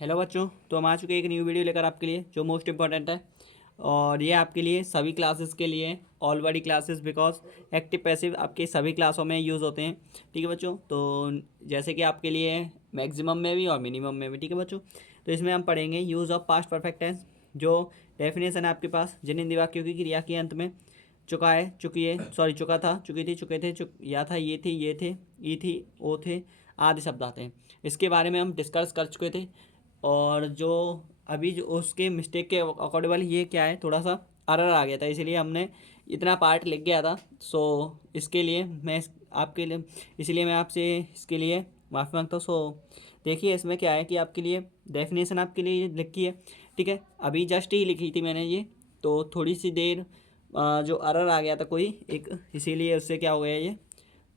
Hello बच्चों, तो हम आ चुके हैं एक न्यू वीडियो लेकर आपके लिए जो मोस्ट इम्पॉर्टेंट है। और ये आपके लिए सभी क्लासेस के लिए ऑल बड़ी क्लासेस बिकॉज एक्टिव पैसिव आपके सभी क्लासों में यूज़ होते हैं। ठीक है बच्चों, तो जैसे कि आपके लिए मैक्सिमम में भी और मिनिमम में भी। ठीक है बच्चों, तो इसमें हम पढ़ेंगे use of past perfect tense. जो डेफिनेशन है आपके पास, जिन हिंदी वाक्यों की क्रिया के अंत में चुका है, चुकी है, सॉरी चुका था, चुकी थी, चुके थे, या था, ये थी, ये थे, ई थी, ओ थे आदि शब्द आते हैं। इसके बारे में हम डिस्कस कर चुके थे। और जो अभी जो उसके मिस्टेक के अकॉर्डिंगली ये क्या है, थोड़ा सा एरर आ गया था, इसीलिए हमने इतना पार्ट लिख गया था। सो इसके लिए मैं आपके लिए इसलिए मैं आपसे इसके लिए माफ़ी मांगता हूँ। सो देखिए इसमें क्या है कि आपके लिए डेफिनेशन आपके लिए लिखी है। ठीक है, अभी जस्ट ही लिखी थी मैंने ये, तो थोड़ी सी देर जो एरर आ गया था कोई एक, इसीलिए उससे क्या हो गया ये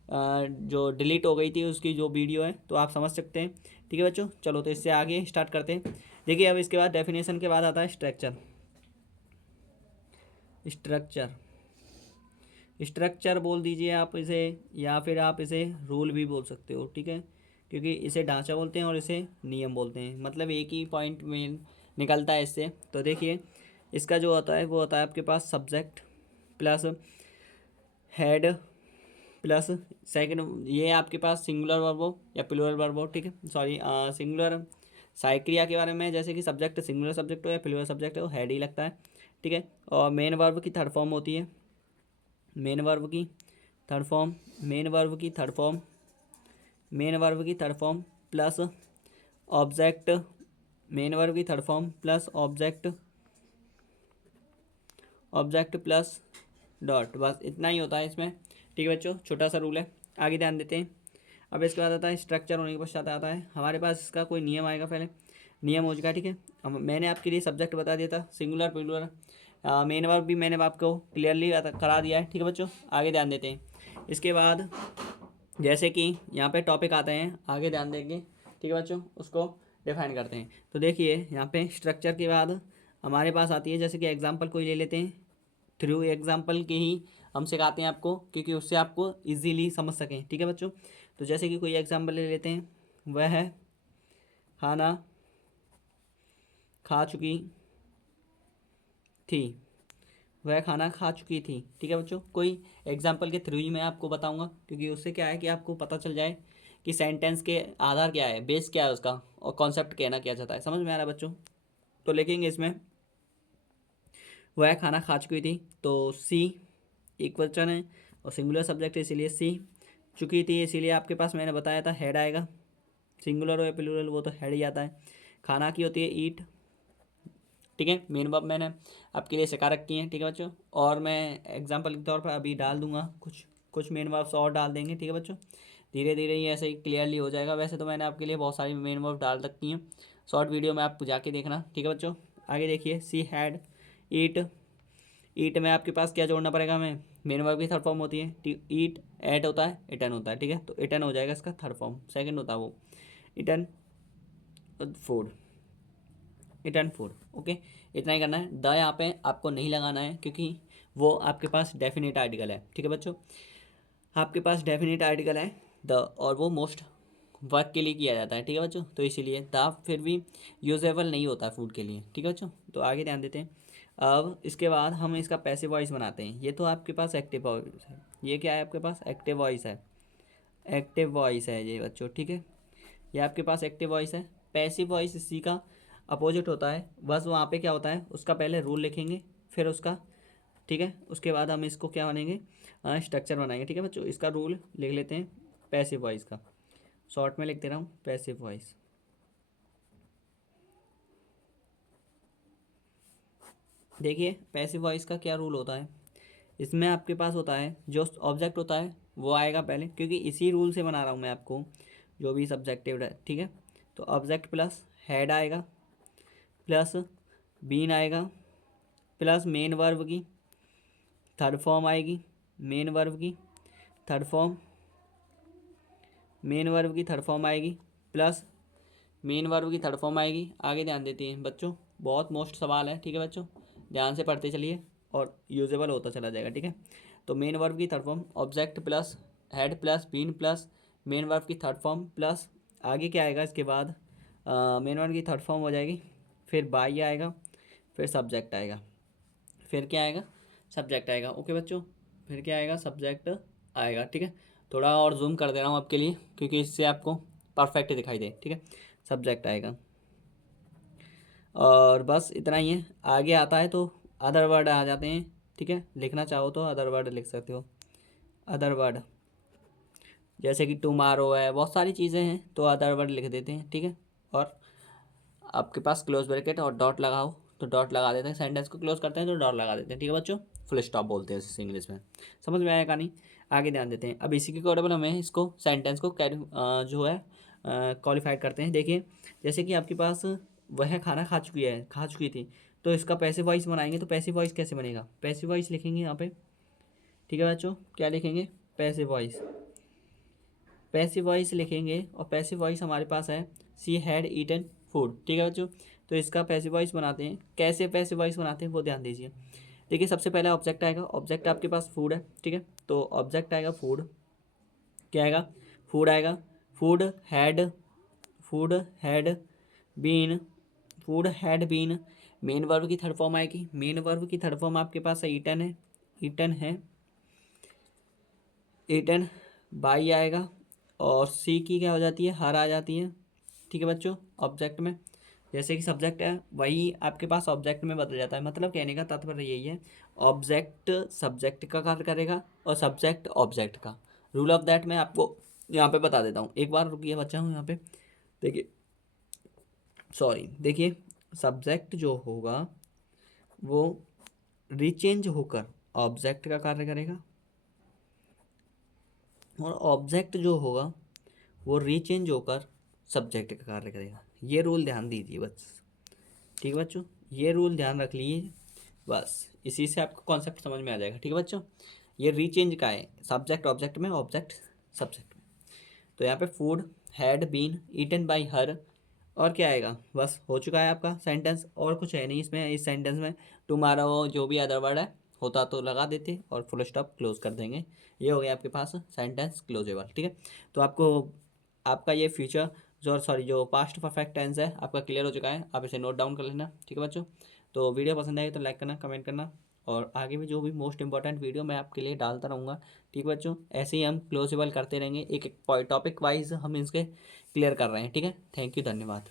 जो डिलीट हो गई थी उसकी जो वीडियो है, तो आप समझ सकते हैं। ठीक है बच्चों, चलो तो इससे आगे स्टार्ट करते हैं। देखिए अब इसके बाद डेफिनेशन के बाद आता है स्ट्रक्चर। स्ट्रक्चर स्ट्रक्चर बोल दीजिए आप इसे, या फिर आप इसे रूल भी बोल सकते हो। ठीक है, क्योंकि इसे ढांचा बोलते हैं और इसे नियम बोलते हैं, मतलब एक ही पॉइंट में निकलता है इससे। तो देखिए इसका जो होता है वो होता है आपके पास subject plus head plus second, ये आपके पास सिंगुलर वर्ब हो या प्लूरल वर्ब हो। ठीक है, सॉरी सिंगुलर सहायक क्रिया के बारे में, जैसे कि सब्जेक्ट सिंगुलर सब्जेक्ट हो या प्लूरल सब्जेक्ट हो, हेड ही लगता है। ठीक है, और मेन वर्ब की थर्ड फॉर्म होती है, मेन वर्ब की थर्ड फॉर्म, मेन वर्ब की थर्ड फॉर्म, मेन वर्ब की third form plus object, main verb की third form plus object, object plus dot, बस इतना ही होता है इसमें। ठीक है बच्चों, छोटा सा रूल है, आगे ध्यान देते हैं। अब इसके बाद आता है स्ट्रक्चर होने के पश्चात आता है हमारे पास इसका कोई नियम आएगा। पहले नियम हो चुका है। ठीक है, अब मैंने आपके लिए सब्जेक्ट बता दिया था, सिंगुलर प्लूरल, मेन वर्ब भी मैंने आपको क्लियरली करा दिया है। ठीक है बच्चों, आगे ध्यान देते हैं। इसके बाद जैसे कि यहाँ पे टॉपिक आते हैं, आगे ध्यान देंगे। ठीक है बच्चों, उसको डिफाइन करते हैं। तो देखिए यहाँ पे स्ट्रक्चर के बाद हमारे पास आती है, जैसे कि एग्जांपल कोई ले लेते हैं, थ्रू एग्जांपल के ही हम सिखाते हैं आपको, क्योंकि उससे आपको इजीली समझ सकें। ठीक है बच्चों, तो जैसे कि कोई एग्जांपल ले लेते हैं, वह है खाना खा चुकी थी, वह खाना खा चुकी थी। ठीक है बच्चों, कोई एग्जांपल के थ्रू ही मैं आपको बताऊंगा, क्योंकि उससे क्या है कि आपको पता चल जाए कि सेंटेंस के आधार क्या है, बेस क्या है उसका, और कॉन्सेप्ट कहना क्या चाहता है। समझ में आ रहा है बच्चों? तो लिखेंगे इसमें वह खाना खा चुकी थी, तो सी एक क्वेश्चन है और सिंगुलर सब्जेक्ट है, इसीलिए सी। चुकी थी इसीलिए आपके पास मैंने बताया था हेड आएगा, सिंगुलर हो या प्लूरल वो तो हेड ही आता है। खाना की होती है ईट। ठीक है, मेन वर्ब मैंने आपके लिए सिखा रखी है। ठीक है बच्चों, और मैं एग्जांपल के तौर पर अभी डाल दूंगा, कुछ कुछ मेन वर्ब्स और डाल देंगे। ठीक है बच्चों, धीरे धीरे ही ऐसे ही क्लियरली हो जाएगा। वैसे तो मैंने आपके लिए बहुत सारी मेन वर्ब डाल रखी हैं, शॉर्ट वीडियो में आप जाके देखना। ठीक है बच्चों, आगे देखिए सी हैड ईट। ईट में आपके पास क्या जोड़ना पड़ेगा हमें, मेन वर्ब की थर्ड फॉर्म होती है। ईट एट होता है, इटन होता है। ठीक है, तो इटन हो जाएगा इसका थर्ड फॉर्म, सेकंड होता है वो eaten food, eaten food. Okay, इतना ही करना है। द यहाँ पे आपको नहीं लगाना है, क्योंकि वो आपके पास डेफिनेट आर्टिकल है। ठीक है बच्चों, आपके पास डेफिनेट आर्टिकल है द, और वो मोस्ट वर्क के लिए किया जाता है। ठीक है बच्चों, तो इसीलिए द फिर भी यूजेबल नहीं होता फूड के लिए। ठीक है बच्चों, तो आगे ध्यान देते हैं। अब इसके बाद हम इसका पैसिव वॉइस बनाते हैं। ये तो आपके पास एक्टिव वॉइस है, ये क्या है आपके पास एक्टिव वॉइस है, एक्टिव वॉइस है ये बच्चों। ठीक है, ये आपके पास एक्टिव वॉइस है। पैसिव वॉइस इसी का अपोजिट होता है, बस वहाँ पे क्या होता है, उसका पहले रूल लिखेंगे, फिर उसका, ठीक है, उसके बाद हम इसको क्या बनेंगे, स्ट्रक्चर बनाएंगे। ठीक है बच्चों, इसका रूल लिख लेते हैं पैसिव वॉइस का, शॉर्ट में लिख दे रहा हूँ पैसिव वॉइस। देखिए पैसिव वॉइस का क्या रूल होता है, इसमें आपके पास होता है जो ऑब्जेक्ट होता है वो आएगा पहले, क्योंकि इसी रूल से बना रहा हूँ मैं आपको, जो भी सब्जेक्टिव है। ठीक है, तो ऑब्जेक्ट प्लस हेड आएगा प्लस बीन आएगा प्लस मेन वर्ब की थर्ड फॉर्म आएगी, मेन वर्ब की थर्ड फॉर्म, मेन वर्ब की थर्ड फॉर्म आएगी प्लस मेन वर्ब की थर्ड फॉर्म आएगी। आगे ध्यान देते हैं बच्चों, बहुत मोस्ट सवाल है। ठीक है बच्चों, ध्यान से पढ़ते चलिए और यूजेबल होता चला जाएगा। ठीक है, तो मेन वर्ब की third form object plus head plus been plus main verb की थर्ड फॉर्म प्लस आगे क्या आएगा इसके बाद, मेन वर्ब की थर्ड फॉर्म हो जाएगी, फिर बाई आएगा, फिर सब्जेक्ट आएगा, फिर क्या आएगा, सब्जेक्ट आएगा। ओके बच्चों, फिर क्या आएगा, सब्जेक्ट आएगा। ठीक है, थोड़ा और जूम कर दे रहा हूँ आपके लिए क्योंकि इससे आपको परफेक्ट दिखाई दे। ठीक है, सब्जेक्ट आएगा और बस इतना ही है। आगे आता है तो अदर वर्ड आ जाते हैं। ठीक है, लिखना चाहो तो अदर वर्ड लिख सकते हो। अदर वर्ड जैसे कि टुमारो है, बहुत सारी चीज़ें हैं तो अदर वर्ड लिख देते हैं। ठीक है, और आपके पास क्लोज ब्रैकेट और डॉट लगाओ तो डॉट लगा देते हैं, सेंटेंस को क्लोज करते हैं तो डॉट लगा देते हैं। ठीक है बच्चों, फुल स्टॉप बोलते हैं इसे इंग्लिश में। समझ में आया कहानी? आगे ध्यान देते हैं। अब इसी के अकॉर्डिंग हमें इसको सेंटेंस को जो है क्वालिफाइड करते हैं। देखिए, जैसे कि आपके पास वह खाना खा चुकी थी, तो इसका पैसिव वॉइस बनाएंगे तो पैसिव वॉइस कैसे बनेगा, पैसिव वॉइस लिखेंगे यहाँ पे। ठीक है बच्चों, क्या लिखेंगे, पैसिव वॉइस। पैसिव वॉइस लिखेंगे और पैसिव वॉइस हमारे पास है सी हैड ईटन फूड। ठीक है बच्चों, तो इसका पैसिव वॉइस बनाते हैं। कैसे पैसिव वॉइस बनाते हैं वो ध्यान दीजिए। देखिए, सबसे पहले ऑब्जेक्ट आएगा, ऑब्जेक्ट आपके पास फूड है। ठीक है, तो ऑब्जेक्ट आएगा फूड, क्या आएगा, फूड आएगा। Food had, food had been, food had been. Main verb की थर्ड फॉर्म आएगी, मेन वर्ब की थर्ड फॉर्म आपके पास है ईटन है, ईटन है, ईटन बाई आएगा और सी की क्या हो जाती है, हर आ जाती है। ठीक है बच्चों, ऑब्जेक्ट में जैसे कि सब्जेक्ट है वही आपके पास ऑब्जेक्ट में बदल जाता है। मतलब कहने का तात्पर्य यही है, ऑब्जेक्ट सब्जेक्ट का कार्य करेगा और सब्जेक्ट ऑब्जेक्ट का। रूल ऑफ दैट मैं आपको यहाँ पे बता देता हूँ, एक बार रुकिए बच्चा हूँ यहाँ पे। देखिए, सॉरी, देखिए, सब्जेक्ट जो होगा वो रिचेंज होकर ऑब्जेक्ट का कार्य करेगा और ऑब्जेक्ट जो होगा वो रीचेंज होकर सब्जेक्ट का कार्य करेगा। ये रूल ध्यान दीजिए बस। ठीक है बच्चों, ये रूल ध्यान रख लीजिए, बस इसी से आपको कॉन्सेप्ट समझ में आ जाएगा। ठीक है बच्चों, ये रीचेंज का है, सब्जेक्ट ऑब्जेक्ट में, ऑब्जेक्ट सब्जेक्ट में। तो यहाँ पे food had been eaten by her, और क्या आएगा, बस हो चुका है आपका सेंटेंस। और कुछ है नहीं इसमें, इस सेंटेंस में टुमारो जो भी अदर वर्ड है होता तो लगा देते और फुल स्टॉप क्लोज कर देंगे। ये हो गया आपके पास सेंटेंस क्लोजेबल। ठीक है, तो आपको आपका ये फ्यूचर जो सॉरी जो पास्ट परफेक्ट टेंस है आपका क्लियर हो चुका है। आप इसे नोट डाउन कर लेना। ठीक है बच्चों, तो वीडियो पसंद आए तो लाइक करना, कमेंट करना, और आगे भी जो भी मोस्ट इंपॉर्टेंट वीडियो मैं आपके लिए डालता रहूँगा। ठीक है बच्चों, ऐसे ही हम क्लोजेबल करते रहेंगे, एक एक टॉपिक वाइज हम इसके क्लियर कर रहे हैं। ठीक है, थैंक यू, धन्यवाद।